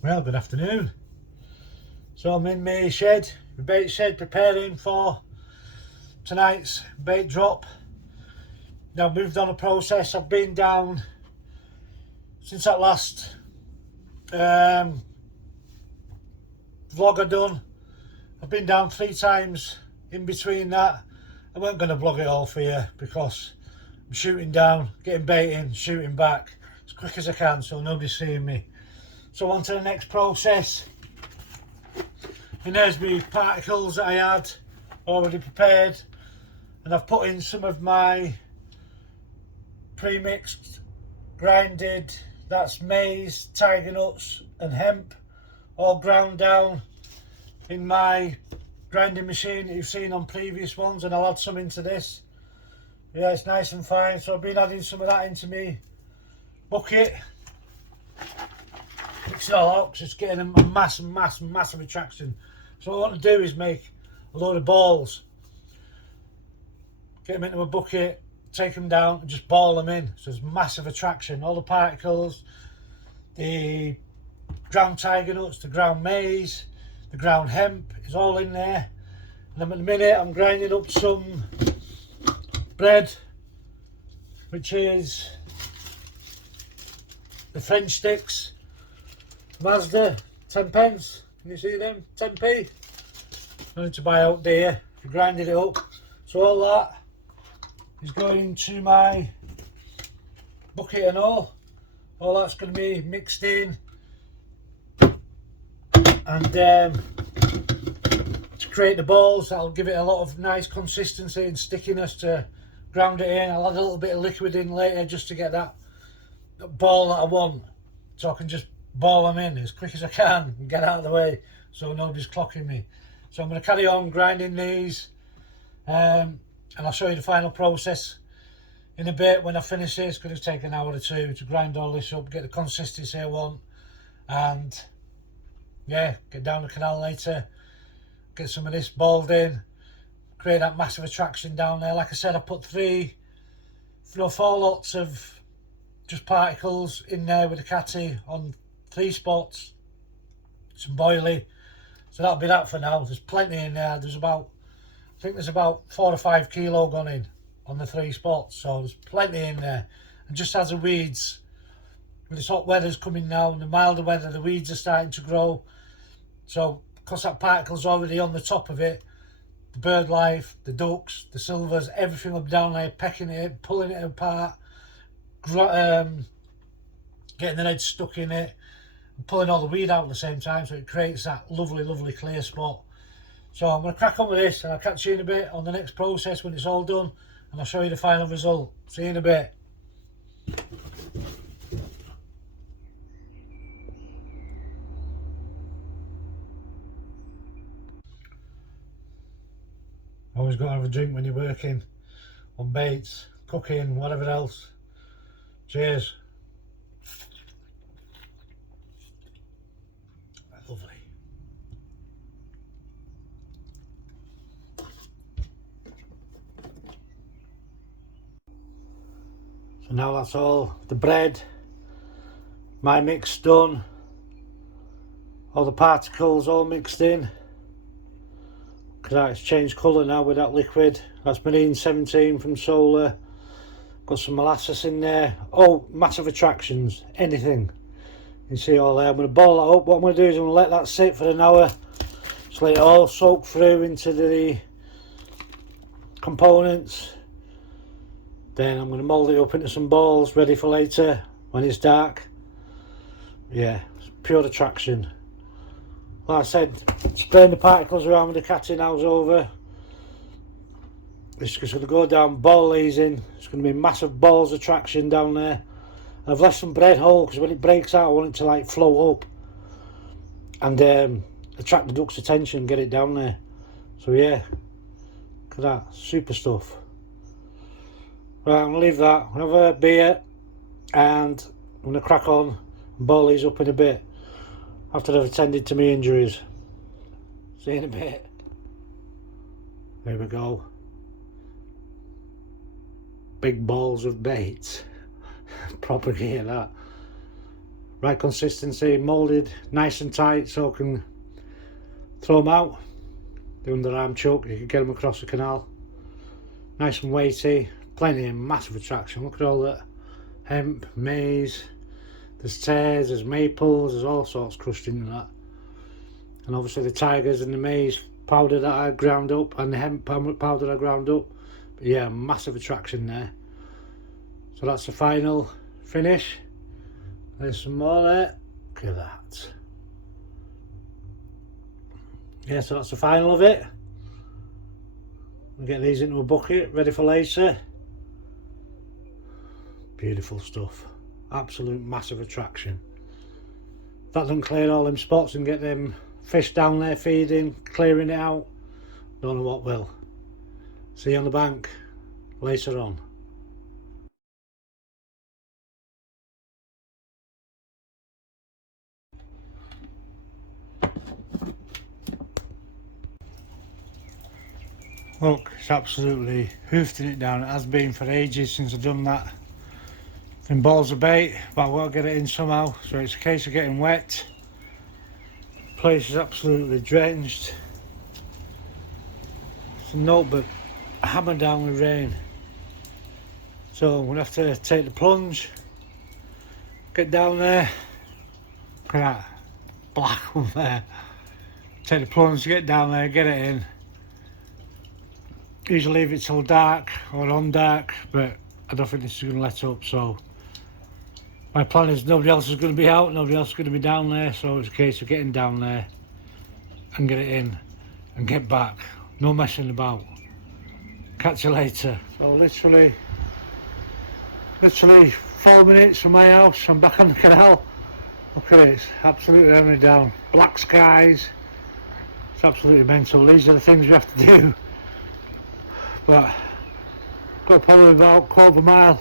Well, good afternoon. So I'm in my shed, my bait shed, preparing for tonight's bait drop. Now I've moved on a process. I've been down since that last vlog I done. I've been down 3 times in between that. I weren't going to vlog it all for you because I'm shooting down, getting bait in, shooting back as quick as I can so nobody's seeing me. So on to the next process. And there's my particles that I had already prepared, and I've put in some of my pre-mixed, grinded, that's maize, tiger nuts and hemp, all ground down in my grinding machine that you've seen on previous ones, and I'll add some into this. Yeah, it's nice and fine. So I've been adding some of that into me bucket, mix it all out because it's getting a massive attraction. So what I want to do is make a load of balls, get them into a bucket, take them down and just ball them in. So there's massive attraction. All the particles, the ground tiger nuts, the ground maize, the ground hemp is all in there. And then at the minute I'm grinding up some bread, which is the French sticks, Mazda, 10 pence. Can you see them? 10p. No need to buy out there. You grinded it up. So all that is going into my bucket and all. All that's going to be mixed in, and to create the balls, that'll give it a lot of nice consistency and stickiness to ground it in. I'll add a little bit of liquid in later just to get that ball that I want, so I can just ball them in as quick as I can and get out of the way so nobody's clocking me. So I'm going to carry on grinding these, and I'll show you the final process in a bit when I finish this. It's going to take an hour or two to grind all this up, get the consistency I want, and yeah, get down the canal later, get some of this balled in, create that massive attraction down there. Like I said, I put 4 lots of just particles in there with the catty on 3 spots, some boilie. So that'll be that for now. There's plenty in there. There's about, I think there's about 4 or 5 kilo gone in on the 3 spots. So there's plenty in there. And just as the weeds, with this hot weather's coming now and the milder weather, the weeds are starting to grow. So because that particle's already on the top of it, the bird life, the ducks, the silvers, everything will be down there pecking it, pulling it apart, getting the head stuck in it and pulling all the weed out at the same time, so it creates that lovely clear spot. So I'm going to crack on with this and I'll catch you in a bit on the next process when it's all done, and I'll show you the final result. See you in a bit. Always got to have a drink when you're working on baits, cooking, whatever else. Cheers. Lovely. So now that's all the bread, my mix done, all the particles all mixed in. Because it's changed colour now with that liquid. That's Marine 17 from Solar. Got some molasses in there. Oh, massive attractions, anything. You see all there. I'm going to ball that up. What I'm going to do is I'm going to let that sit for an hour. Just let it all soak through into the components. Then I'm going to mould it up into some balls ready for later when it's dark. Yeah, it's pure attraction. Like I said, spraying the particles around with the catty now's over. It's just going to go down, ball these in. It's going to be massive balls of traction down there. And I've left some bread hole because when it breaks out I want it to like float up and attract the duck's attention, get it down there. So yeah, look at that, super stuff. Right, I'm going to leave that. I'm going to have a beer and I'm going to crack on and ball these up in a bit after I've attended to my injuries. See you in a bit. There we go. Big balls of bait. Proper gear that. right consistency, moulded nice and tight so I can throw them out. The underarm chuck, you can get them across the canal. Nice and weighty, plenty of massive attraction. Look at all that hemp, maize, there's tears, there's maples, there's all sorts crushed into that. And obviously the tigers and the maize powder that I ground up and the hemp powder that I ground up. But yeah, massive attraction there. So that's the final finish. There's some more there. Look at that. Yeah, so that's the final of it. We'll get these into a bucket, ready for later. Beautiful stuff. Absolute massive attraction. If that doesn't clear all them spots and get them fish down there feeding, clearing it out, don't know what will. See you on the bank later on. Look, it's absolutely hoofing it down. It has been for ages since I've done that. Them balls of bait, but I've got to get it in somehow. So it's a case of getting wet. The place is absolutely drenched. It's not but hammered down with rain. So I'm going to have to take the plunge, get down there. Look at that black one there. Take the plunge, get down there, get it in. Usually leave it till dark or on dark, but I don't think this is going to let up. So my plan is nobody else is going to be out, nobody else is going to be down there. So it's a case of getting down there and get it in and get back. No messing about. Catch you later. So literally 4 minutes from my house, I'm back on the canal. Look at it, it's absolutely hammering down. Black skies. It's absolutely mental. These are the things we have to do. But got probably about 1/4 mile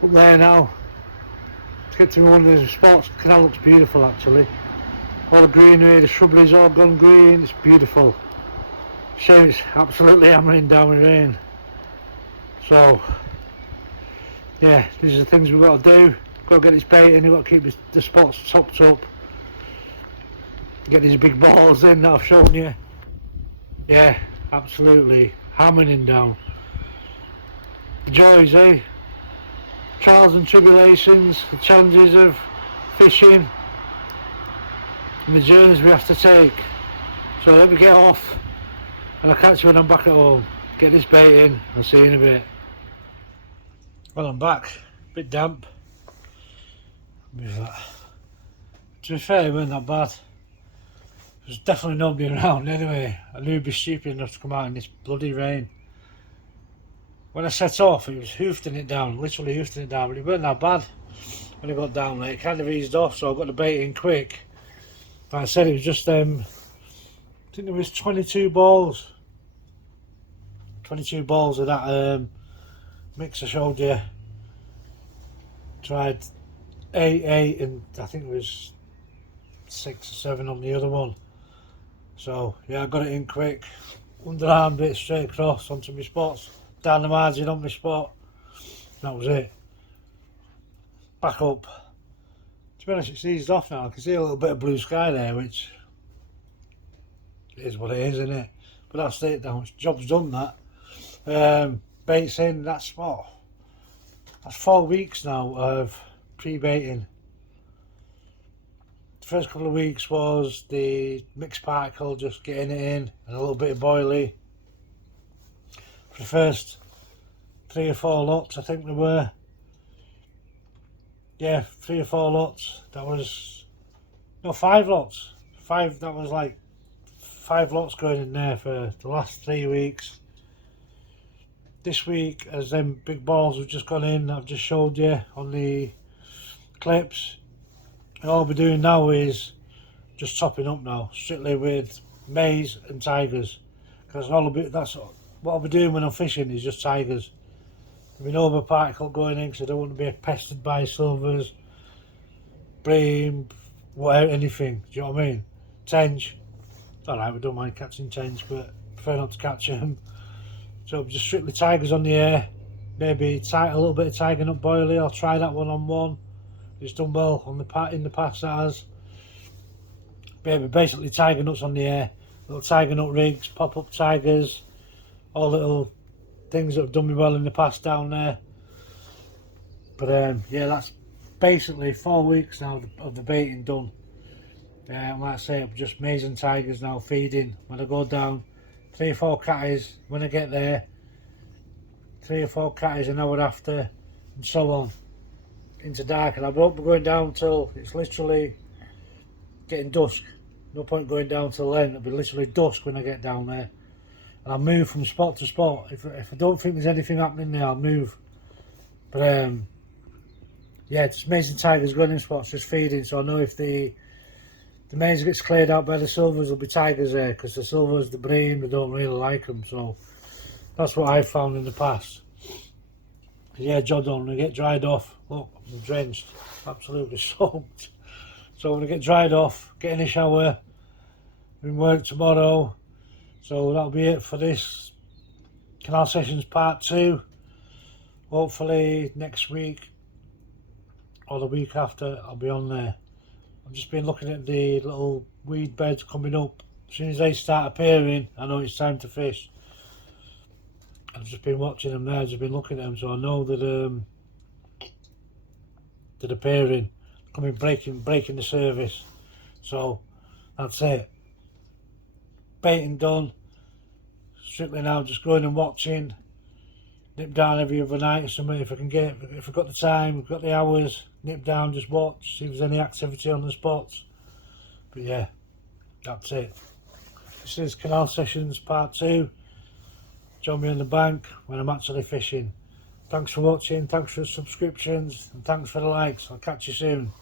up there now to get to one of the spots. The canal looks beautiful actually. All the greenery, the shrubbery's all gone green, it's beautiful. Shame it's absolutely hammering down with rain. So yeah, these are the things we've got to do. Got to get this bait in, we've got to keep the spots topped up. Get these big balls in that I've shown you. Yeah, absolutely hammering down. The joys, eh? Trials and tribulations, the challenges of fishing and the journeys we have to take. So let me get off and I'll catch you when I'm back at home. Get this bait in, I'll see you in a bit. Well, I'm back, a bit damp. To be fair, it wasn't that bad. There's definitely nobody around anyway. I knew it'd be stupid enough to come out in this bloody rain. When I set off, it was hoofing it down, literally hoofing it down, but it wasn't that bad when I got down there. It kind of eased off, so I got the bait in quick. Like I said, it was just, I think there was 22 balls. 22 balls of that mix I showed you. Tried 8, and I think there was 6 or 7 on the other one. So yeah, I got it in quick. Underarm bit straight across onto my spots. Down the margin on my spot. That was it. Back up. To be honest, it's eased off now. I can see a little bit of blue sky there, which is what it is, isn't it? But that's it now. Job's done that. Baits in that spot. That's 4 weeks now of pre-baiting. The first couple of weeks was the mixed particle, just getting it in, and a little bit of boilie. For the first 3 or 4 lots, I think there were. Yeah, 3 or 4 lots. That was, no, 5 lots. 5, that was like 5 lots going in there for the last 3 weeks. This week, as them big balls have just gone in, I've just showed you on the clips. And all I'll be doing now is just topping up now, strictly with maize and tigers. Because that's what I'll be doing when I'm fishing, is just tigers. There'll be no other particle going in, because I don't want to be pestered by silvers, bream, whatever, anything. Do you know what I mean? Tench. It's alright, we don't mind catching tench, but prefer not to catch them. So just strictly tigers on the air. Maybe a little bit of tiger nut boilie. I'll try that one on one. It's done well on in the past, that has. Basically tiger nuts on the air, little tiger nut rigs, pop-up tigers, all little things that have done me well in the past down there. But yeah, that's basically 4 weeks now of the baiting done. Like I say, I'm just mazing tigers now, feeding. When I go down, 3 or 4 catties when I get there, 3 or 4 catties an hour after, and so on into dark. And I won't be going down till it's literally getting dusk. No point going down till then. It'll be literally dusk when I get down there. And I'll move from spot to spot. If I don't think there's anything happening there, I'll move. But yeah, just mazing tigers going in spots, just feeding. So I know if the maze gets cleared out by the silvers, there'll be tigers there, because the silvers, the bream, they don't really like them. So that's what I've found in the past. Yeah, job done. When I get dried off, look, I'm drenched, absolutely soaked. So when I get dried off, get in the shower, I'm in work tomorrow. So that'll be it for this Canal Sessions Part 2. Hopefully next week or the week after I'll be on there. I've just been looking at the little weed beds coming up. As soon as they start appearing, I know it's time to fish. I've just been watching them there, I've just been looking at them, so I know that they're appearing, breaking the surface. So that's it. Baiting done. Strictly now just going and watching. Nip down every other night or something if I can get, if I've got the time, I've got the hours, nip down, just watch, see if there's any activity on the spots. But yeah, that's it. This is Canal Sessions Part 2. Join me on the bank when I'm actually fishing. Thanks for watching, thanks for the subscriptions, and thanks for the likes. I'll catch you soon.